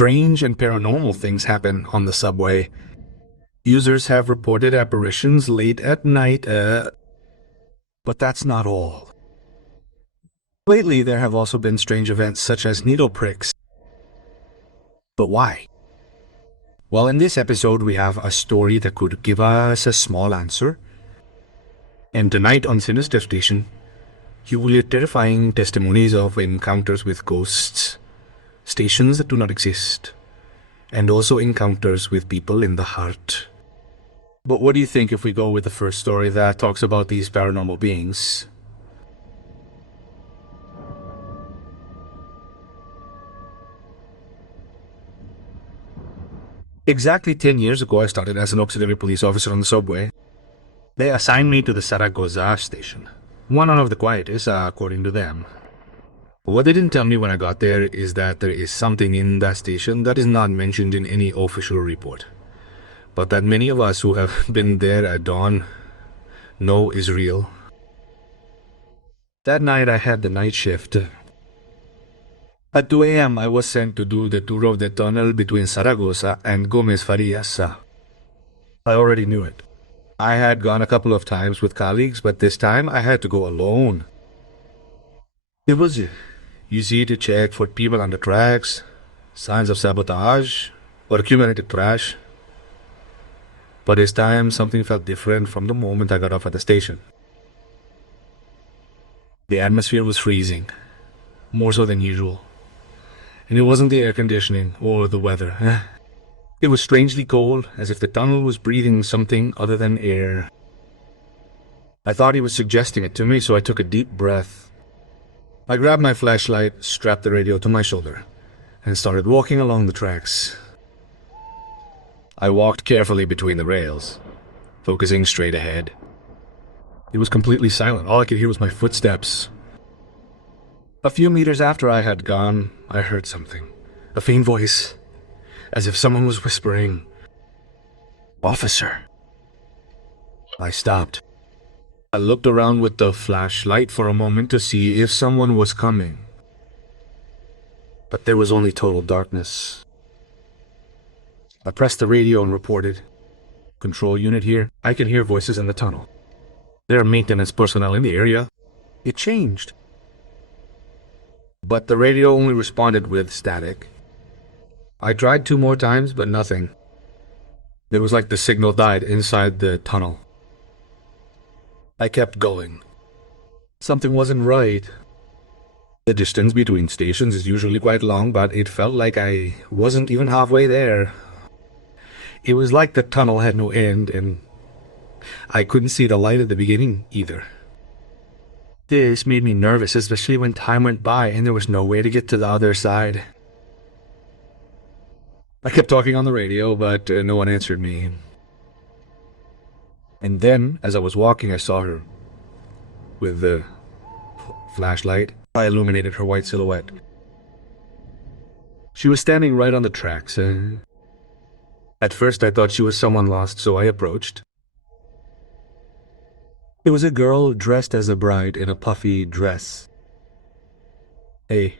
Strange and paranormal things happen on the subway. Users have reported apparitions late at night, but that's not all. Lately, there have also been strange events such as needle pricks. But why? Well, in this episode, we have a story that could give us a small answer. And tonight on Siniestra Station, you will hear terrifying testimonies of encounters with ghosts, stations that do not exist, and also encounters with people in the heart. But what do you think if we go with the first story that talks about these paranormal beings? Exactly 10 years ago, I started as an auxiliary police officer on the subway. They assigned me to the Zaragoza station, one of the quietest, according to them. What they didn't tell me when I got there is that there is something in that station that is not mentioned in any official report, but that many of us who have been there at dawn know is real. That night I had the night shift. At 2 a.m. I was sent to do the tour of the tunnel between Zaragoza and Gómez Farías. I already knew it. I had gone a couple of times with colleagues, but this time I had to go alone. It was easy to check for people on the tracks, signs of sabotage, or accumulated trash. But this time something felt different from the moment I got off at the station. The atmosphere was freezing, more so than usual. And it wasn't the air conditioning or the weather. It was strangely cold, as if the tunnel was breathing something other than air. I thought he was suggesting it to me, so I took a deep breath. I grabbed my flashlight, strapped the radio to my shoulder, and started walking along the tracks. I walked carefully between the rails, focusing straight ahead. It was completely silent. All I could hear was my footsteps. A few meters after I had gone, I heard something. A faint voice, as if someone was whispering, "Officer." I stopped. I looked around with the flashlight for a moment to see if someone was coming. But there was only total darkness. I pressed the radio and reported, "Control unit here. I can hear voices in the tunnel. There are maintenance personnel in the area." It changed. But the radio only responded with static. I tried 2 more times, but nothing. It was like the signal died inside the tunnel. I kept going. Something wasn't right. The distance between stations is usually quite long, but it felt like I wasn't even halfway there. It was like the tunnel had no end, and I couldn't see the light at the beginning either. This made me nervous, especially when time went by and there was no way to get to the other side. I kept talking on the radio, but no one answered me. And then, as I was walking, I saw her. With the flashlight, I illuminated her white silhouette. She was standing right on the tracks. At first I thought she was someone lost, so I approached. It was a girl dressed as a bride in a puffy dress. "Hey,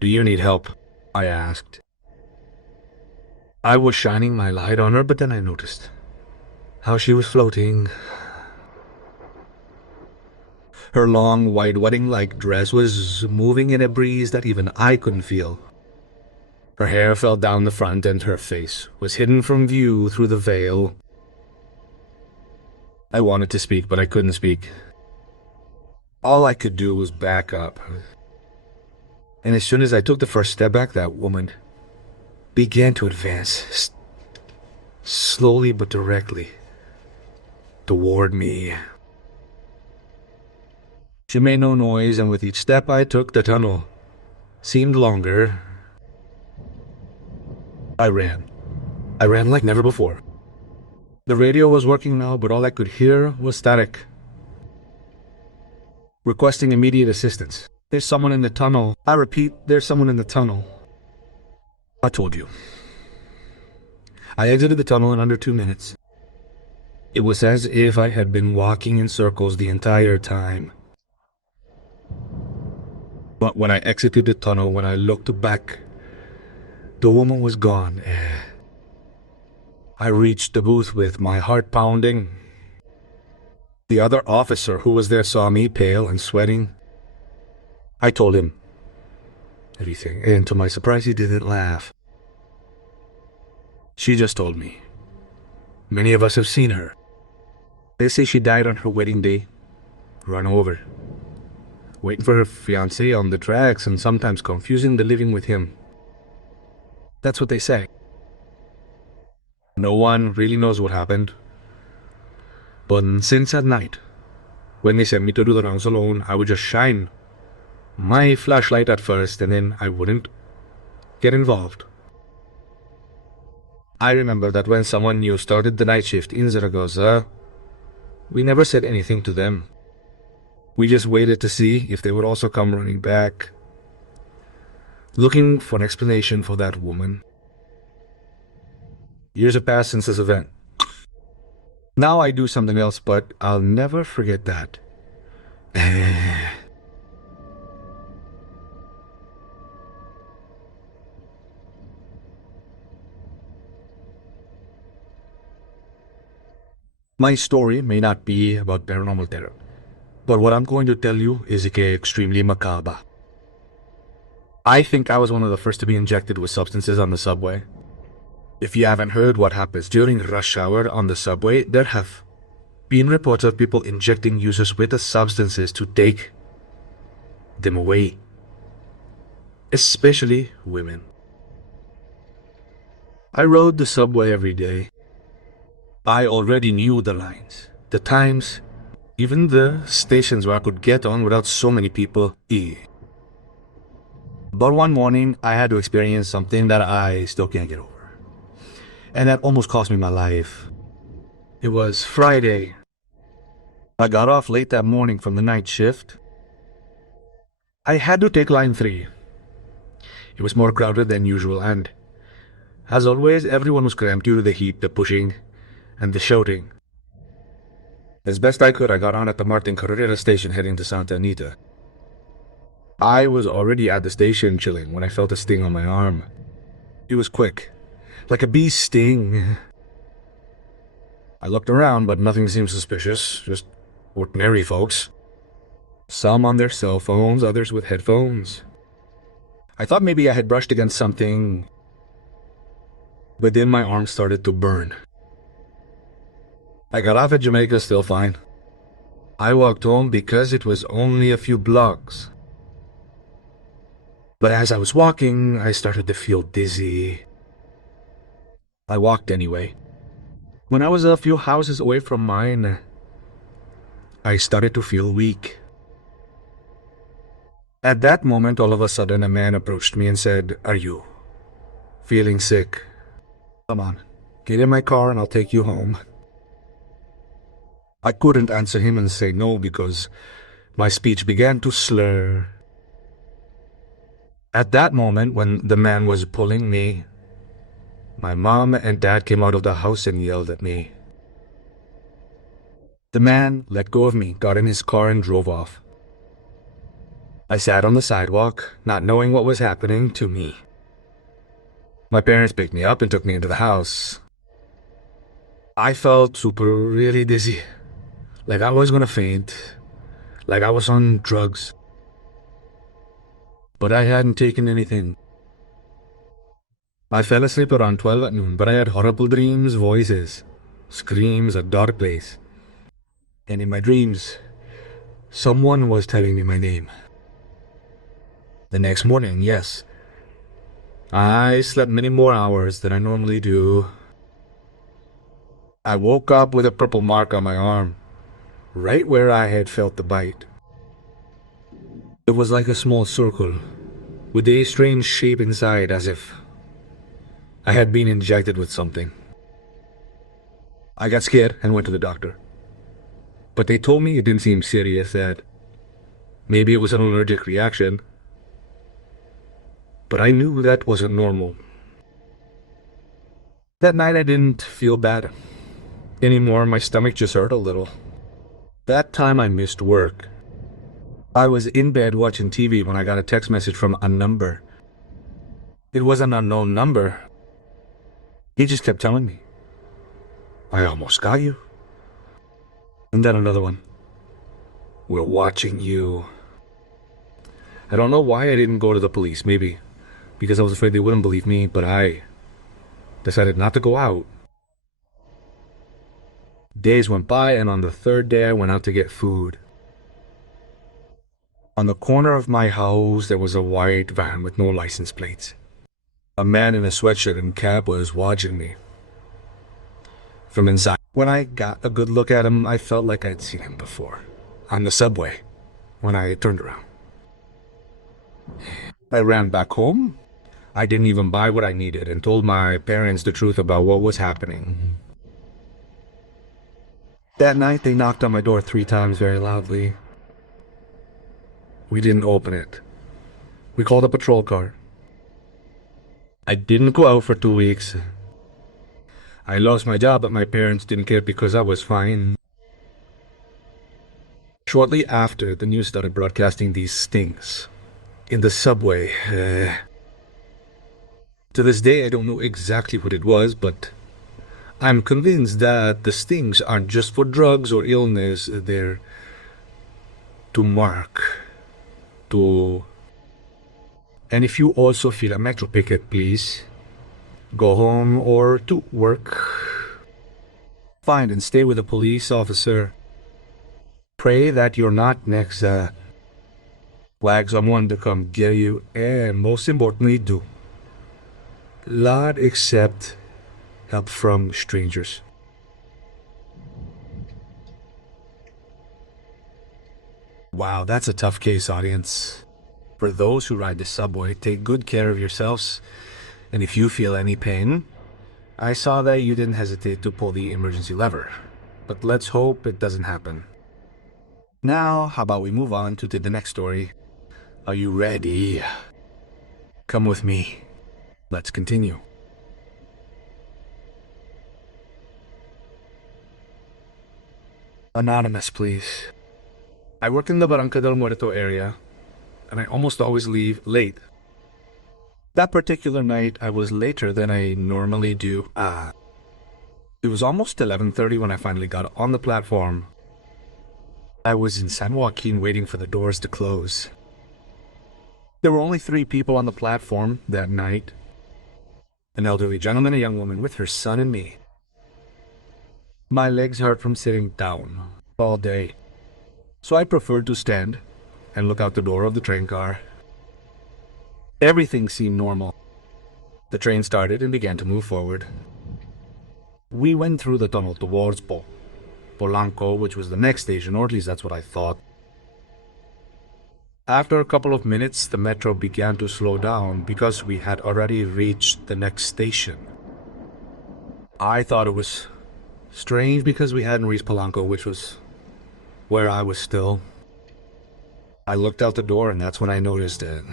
do you need help?" I asked. I was shining my light on her, but then I noticed how she was floating. Her long, white wedding-like dress was moving in a breeze that even I couldn't feel. Her hair fell down the front and her face was hidden from view through the veil. I wanted to speak, but I couldn't speak. All I could do was back up. And as soon as I took the first step back, that woman began to advance, slowly but directly, toward me. She made no noise, and with each step I took, the tunnel seemed longer. I ran. I ran like never before. The radio was working now, but all I could hear was static. Requesting immediate assistance. "There's someone in the tunnel." I repeat, "There's someone in the tunnel." I told you. I exited the tunnel in under 2 minutes. It was as if I had been walking in circles the entire time. But when I exited the tunnel, when I looked back, The woman was gone. I reached the booth with my heart pounding. The other officer who was there saw me, pale and sweating. I told him everything, and to my surprise he didn't laugh. She just told me. Many of us have seen her. They say she died on her wedding day, run over, waiting for her fiancé on the tracks and sometimes confusing the living with him. That's what they say. No one really knows what happened. But since at night, when they sent me to do the rounds alone, I would just shine my flashlight at first and then I wouldn't get involved. I remember that when someone new started the night shift in Zaragoza, we never said anything to them. We just waited to see if they would also come running back, looking for an explanation for that woman. Years have passed since this event. Now I do something else, but I'll never forget that. My story may not be about paranormal terror, but what I'm going to tell you is extremely macabre. I think I was one of the first to be injected with substances on the subway. If you haven't heard what happens during rush hour on the subway, there have been reports of people injecting users with the substances to take them away, especially women. I rode the subway every day. I already knew the lines, the times, even the stations where I could get on without so many people. But one morning, I had to experience something that I still can't get over. And that almost cost me my life. It was Friday. I got off late that morning from the night shift. I had to take line 3. It was more crowded than usual and, as always, everyone was cramped due to the heat, the pushing, and the shouting. As best I could, I got on at the Martin Carreteras station heading to Santa Anita. I was already at the station chilling when I felt a sting on my arm. It was quick, like a bee's sting. I looked around, but nothing seemed suspicious, just ordinary folks. Some on their cell phones, others with headphones. I thought maybe I had brushed against something, but then my arm started to burn. I got off at Jamaica still fine. I walked home because it was only a few blocks. But as I was walking, I started to feel dizzy. I walked anyway. When I was a few houses away from mine, I started to feel weak. At that moment, all of a sudden, a man approached me and said, "Are you feeling sick? Come on, get in my car and I'll take you home." I couldn't answer him and say no because my speech began to slur. At that moment, when the man was pulling me, my mom and dad came out of the house and yelled at me. The man let go of me, got in his car and drove off. I sat on the sidewalk, not knowing what was happening to me. My parents picked me up and took me into the house. I felt really dizzy. Like I was gonna faint. Like I was on drugs. But I hadn't taken anything. I fell asleep around 12 at noon, but I had horrible dreams, voices, screams, a dark place. And in my dreams, someone was telling me my name. The next morning, yes, I slept many more hours than I normally do. I woke up with a purple mark on my arm, right where I had felt the bite. It was like a small circle, with a strange shape inside, as if I had been injected with something. I got scared and went to the doctor. But they told me it didn't seem serious, that maybe it was an allergic reaction. But I knew that wasn't normal. That night I didn't feel bad anymore. My stomach just hurt a little. That time I missed work. I was in bed watching TV when I got a text message from a number. It was an unknown number. He just kept telling me, "I almost got you." And then another one, "We're watching you." I don't know why I didn't go to the police. Maybe because I was afraid they wouldn't believe me, but I decided not to go out. Days went by, and on the third day I went out to get food. On the corner of my house, there was a white van with no license plates. A man in a sweatshirt and cap was watching me from inside. When I got a good look at him, I felt like I'd seen him before. On the subway, when I turned around. I ran back home. I didn't even buy what I needed and told my parents the truth about what was happening. That night, they knocked on my door 3 times very loudly. We didn't open it. We called a patrol car. I didn't go out for 2 weeks. I lost my job, but my parents didn't care because I was fine. Shortly after, the news started broadcasting these stings in the subway. To this day, I don't know exactly what it was, but I'm convinced that the stings aren't just for drugs or illness. They're to mark. And if you also feel a metro picket, please go home or to work. Find and stay with a police officer. Pray that you're not next. Flag someone to come get you, and most importantly, do not accept help from strangers. Wow, that's a tough case, audience. For those who ride the subway, take good care of yourselves. And if you feel any pain, I saw that you didn't hesitate to pull the emergency lever. But let's hope it doesn't happen. Now, how about we move on to the next story? Are you ready? Come with me. Let's continue. Anonymous, please. I work in the Barranca del Muerto area, and I almost always leave late. That particular night, I was later than I normally do. It was almost 11:30 when I finally got on the platform. I was in San Joaquin waiting for the doors to close. There were only 3 people on the platform that night. An elderly gentleman, a young woman with her son, and me. My legs hurt from sitting down all day, so I preferred to stand and look out the door of the train car. Everything seemed normal. The train started and began to move forward. We went through the tunnel towards Polanco, which was the next station, or at least that's what I thought. After a couple of minutes, the metro began to slow down because we had already reached the next station. I thought it was strange because we hadn't reached Polanco, which was where I was still. I looked out the door, and that's when I noticed it.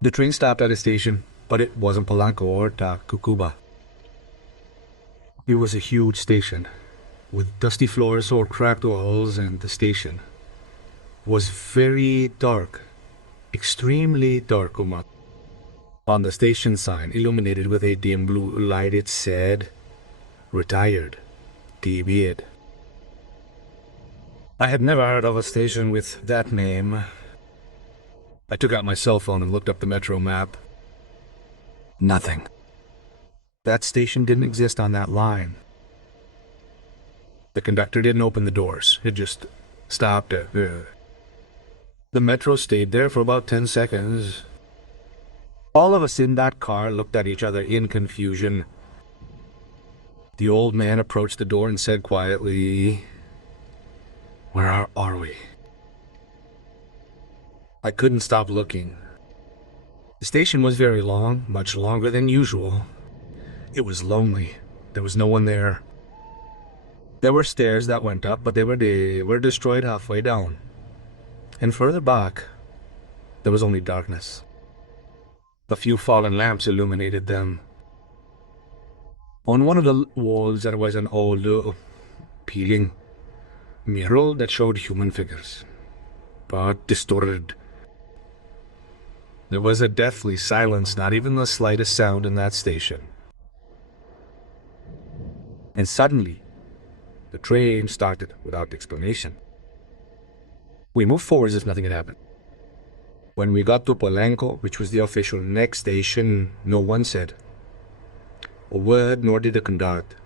The train stopped at a station, but it wasn't Polanco or Tacucuba. It was a huge station, with dusty floors or cracked walls, and the station was very dark, extremely dark. On the station sign, illuminated with a dim blue light, it said, "Retired, TB'd." I had never heard of a station with that name. I took out my cell phone and looked up the metro map. Nothing. That station didn't exist on that line. The conductor didn't open the doors. It just stopped. The metro stayed there for about 10 seconds. All of us in that car looked at each other in confusion. The old man approached the door and said quietly, "Where are we?" I couldn't stop looking. The station was very long, much longer than usual. It was lonely. There was no one there. There were stairs that went up, but they were destroyed halfway down. And further back, there was only darkness. A few fallen lamps illuminated them. On one of the walls there was an old, peeling mural that showed human figures, but distorted. There was a deathly silence, not even the slightest sound in that station. And suddenly, the train started without explanation. We moved forward as if nothing had happened. When we got to Polanco, which was the official next station, no one said a word, nor did the conductor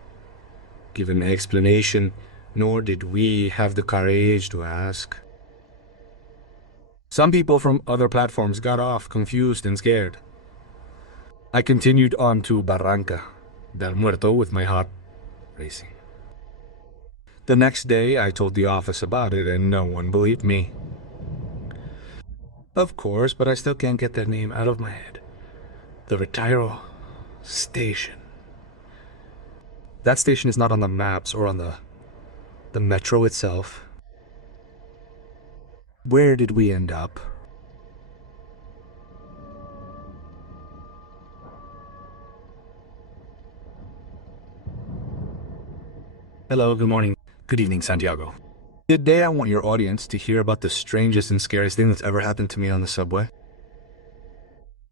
give an explanation, nor did we have the courage to ask. Some people from other platforms got off, confused and scared. I continued on to Barranca del Muerto with my heart racing. The next day, I told the office about it, and no one believed me. Of course, but I still can't get that name out of my head. The Retiro Station. That station is not on the maps or on the metro itself. Where did we end up? Hello, good morning. Good evening, Santiago. Today I want your audience to hear about the strangest and scariest thing that's ever happened to me on the subway.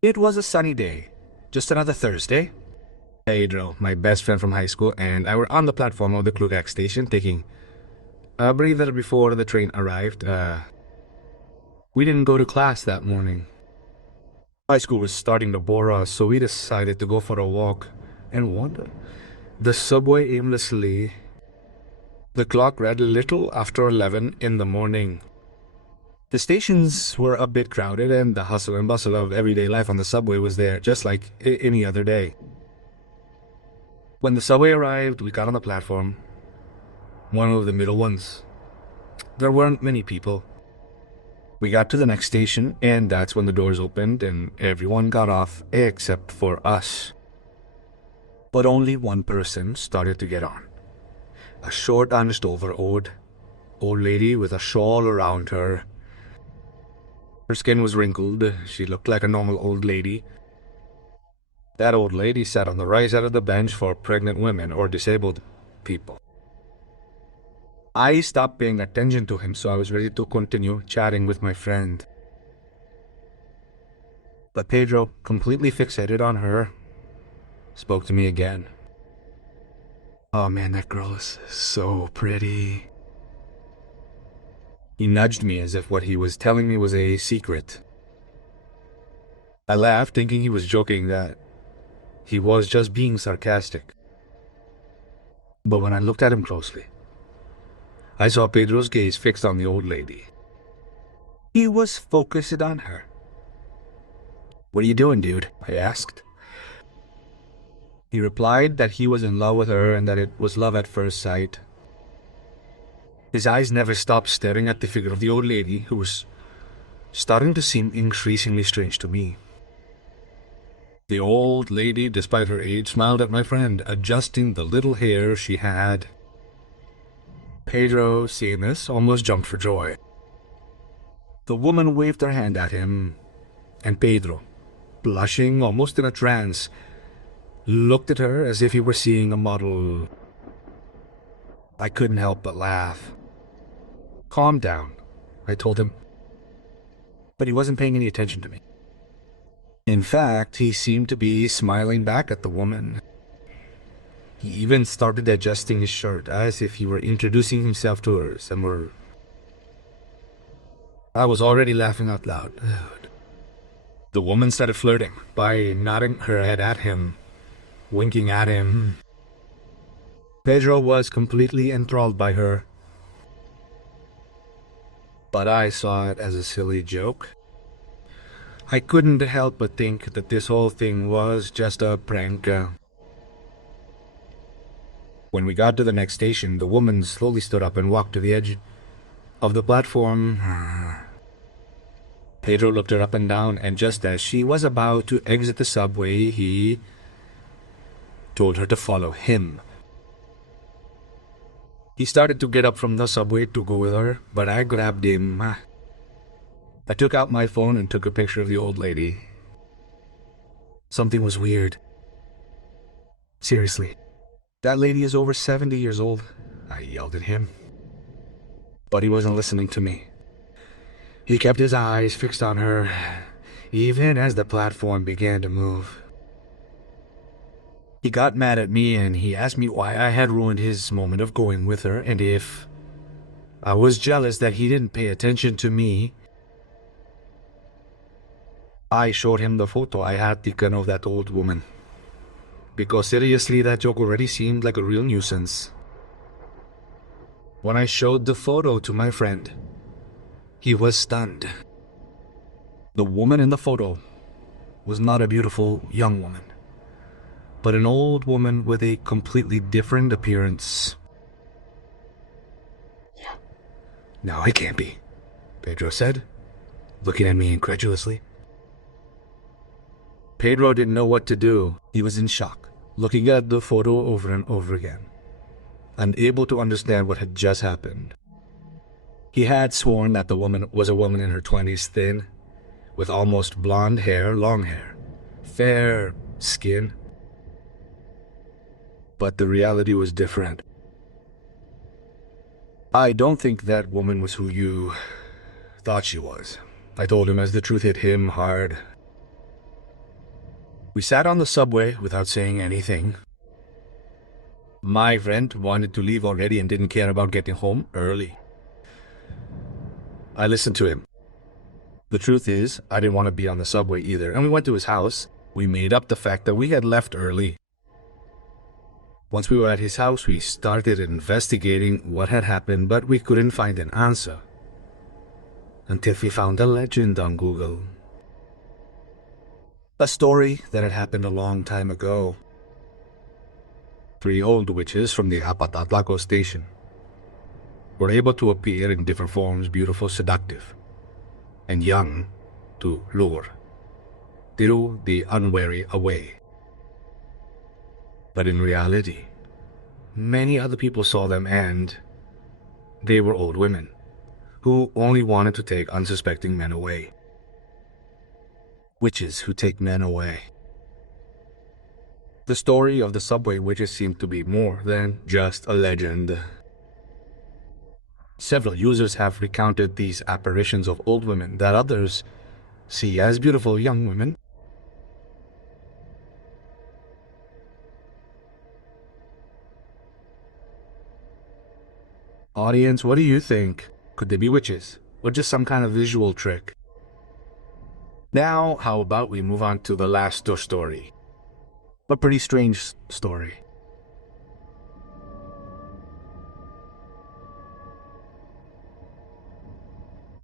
It was a sunny day. Just another Thursday. Pedro, my best friend from high school, and I were on the platform of the Klugac station taking a breather before the train arrived. We didn't go to class that morning. High school was starting to bore us, so we decided to go for a walk and wander the subway aimlessly. The clock read a little after 11 in the morning. The stations were a bit crowded, and the hustle and bustle of everyday life on the subway was there, just like any other day. When the subway arrived, we got on the platform, one of the middle ones. There weren't many people. We got to the next station, and that's when the doors opened, and everyone got off except for us. But only one person started to get on. A short, hunched-over old lady with a shawl around her. Her skin was wrinkled. She looked like a normal old lady. That old lady sat on the right side of the bench for pregnant women or disabled people. I stopped paying attention to him, so I was ready to continue chatting with my friend. But Pedro, completely fixated on her, spoke to me again. Oh man, that girl is so pretty. He nudged me as if what he was telling me was a secret. I laughed, thinking he was joking, that he was just being sarcastic. But when I looked at him closely, I saw Pedro's gaze fixed on the old lady. He was focused on her. "What are you doing, dude?" I asked. He replied that he was in love with her and that it was love at first sight. His eyes never stopped staring at the figure of the old lady, who was starting to seem increasingly strange to me. The old lady, despite her age, smiled at my friend, adjusting the little hair she had. Pedro, seeing this, almost jumped for joy. The woman waved her hand at him, and Pedro, blushing almost in a trance, looked at her as if he were seeing a model. I couldn't help but laugh. "Calm down," I told him. But he wasn't paying any attention to me. In fact, he seemed to be smiling back at the woman. He even started adjusting his shirt as if he were introducing himself to her somewhere. I was already laughing out loud. The woman started flirting by nodding her head at him, winking at him. Pedro was completely enthralled by her. But I saw it as a silly joke. I couldn't help but think that this whole thing was just a prank. When we got to the next station, the woman slowly stood up and walked to the edge of the platform. Pedro looked her up and down, and just as she was about to exit the subway, he told her to follow him. He started to get up from the subway to go with her, but I grabbed him. I took out my phone and took a picture of the old lady. Something was weird. Seriously, that lady is over 70 years old, I yelled at him. But he wasn't listening to me. He kept his eyes fixed on her, even as the platform began to move. He got mad at me and he asked me why I had ruined his moment of going with her and if I was jealous that he didn't pay attention to me. I showed him the photo I had taken of that old woman, because seriously, that joke already seemed like a real nuisance. When I showed the photo to my friend, he was stunned. The woman in the photo was not a beautiful young woman, but an old woman with a completely different appearance. "No, it can't be," Pedro said, looking at me incredulously. Pedro didn't know what to do. He was in shock, looking at the photo over and over again, unable to understand what had just happened. He had sworn that the woman was a woman in her 20s, thin, with almost blonde hair, long hair, fair skin. But the reality was different. "I don't think that woman was who you thought she was," I told him as the truth hit him hard. We sat on the subway without saying anything. My friend wanted to leave already and didn't care about getting home early. I listened to him. The truth is, I didn't want to be on the subway either, and we went to his house. We made up the fact that we had left early. Once we were at his house, we started investigating what had happened, but we couldn't find an answer. Until we found a legend on Google. A story that had happened a long time ago. 3 old witches from the Apatatlaco station were able to appear in different forms, beautiful, seductive, and young, to lure, threw the unwary away. But in reality, many other people saw them and they were old women who only wanted to take unsuspecting men away. Witches who take men away. The story of the subway witches seemed to be more than just a legend. Several users have recounted these apparitions of old women that others see as beautiful young women. Audience, what do you think? Could they be witches, or just some kind of visual trick? Now, how about we move on to the last story? A pretty strange story.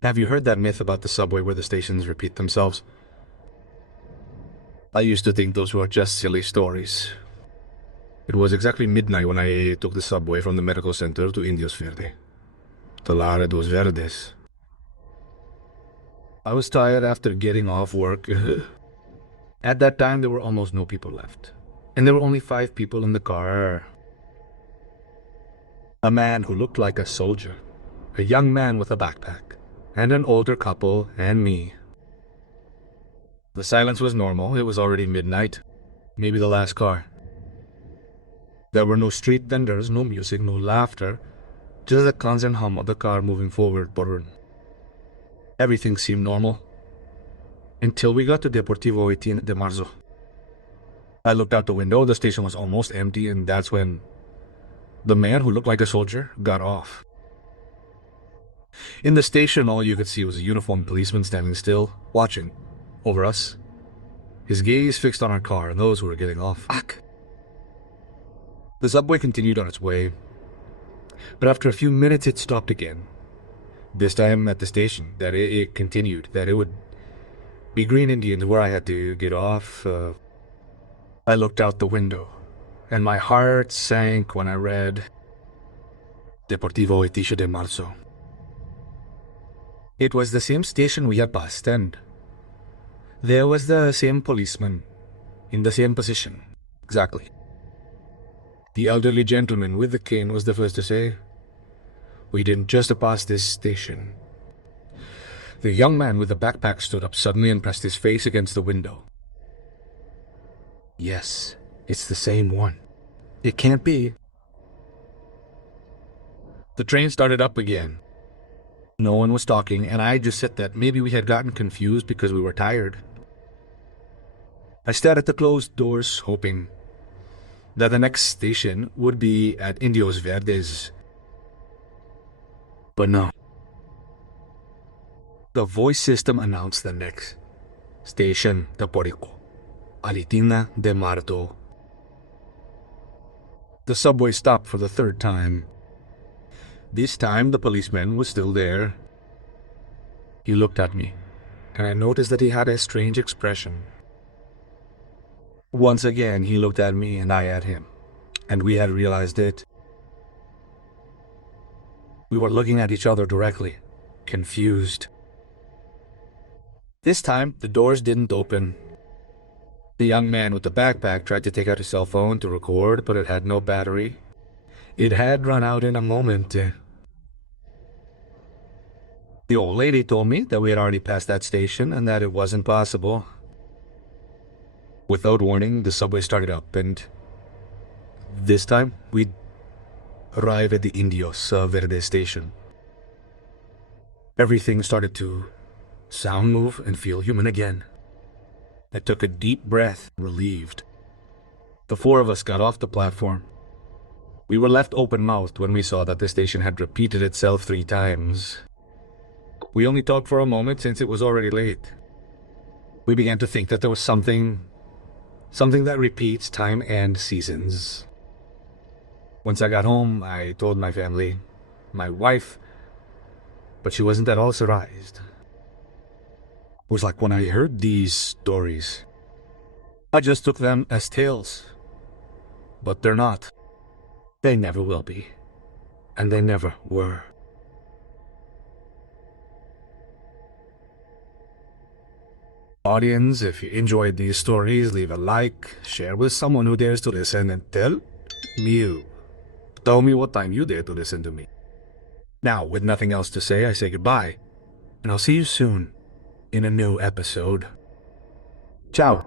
Have you heard that myth about the subway where the stations repeat themselves? I used to think those were just silly stories. It was exactly midnight when I took the subway from the medical center to Indios Verde. The Lara dos Verdes. I was tired after getting off work. At that time, there were almost no people left. And there were only 5 people in the car. A man who looked like a soldier, a young man with a backpack, and an older couple, and me. The silence was normal. It was already midnight. Maybe the last car. There were no street vendors, no music, no laughter, just the constant hum of the car moving forward. Everything seemed normal. Until we got to Deportivo 18 de Marzo. I looked out the window, the station was almost empty, and that's when the man who looked like a soldier got off. In the station, all you could see was a uniformed policeman standing still, watching over us. His gaze fixed on our car and those who were getting off. Fuck! The subway continued on its way, but after a few minutes it stopped again. This time at the station, that it continued, that it would be Green Indians where I had to get off. I looked out the window, and my heart sank when I read Deportivo 18 de Marzo. It was the same station we had passed, and there was the same policeman, in the same position, exactly. The elderly gentleman with the cane was the first to say, "We didn't just pass this station." The young man with the backpack stood up suddenly and pressed his face against the window. "Yes, it's the same one. It can't be." The train started up again. No one was talking, and I just said that maybe we had gotten confused because we were tired. I stared at the closed doors, hoping that the next station would be at Indios Verdes. But no. The voice system announced the next station, Taporico, Alitina de Marto. The subway stopped for the third time. This time the policeman was still there. He looked at me, and I noticed that he had a strange expression. Once again he looked at me and I at him, and we had realized it. We were looking at each other directly, confused. This time, the doors didn't open. The young man with the backpack tried to take out his cell phone to record, but it had no battery. It had run out in a moment. The old lady told me that we had already passed that station and that it wasn't possible. Without warning, the subway started up, and this time, we'd arrive at the Indios Verde station. Everything started to sound, move, and feel human again. I took a deep breath, relieved. The four of us got off the platform. We were left open-mouthed when we saw that the station had repeated itself 3 times. We only talked for a moment since it was already late. We began to think that there was something that repeats time and seasons. Once I got home, I told my family, my wife, but she wasn't at all surprised. It was like when I heard these stories, I just took them as tales. But they're not. They never will be. And they never were. Audience, if you enjoyed these stories, leave a like, share with someone who dares to listen, and tell me what time you dare to listen to me. Now, with nothing else to say, I say goodbye, and I'll see you soon in a new episode. Ciao.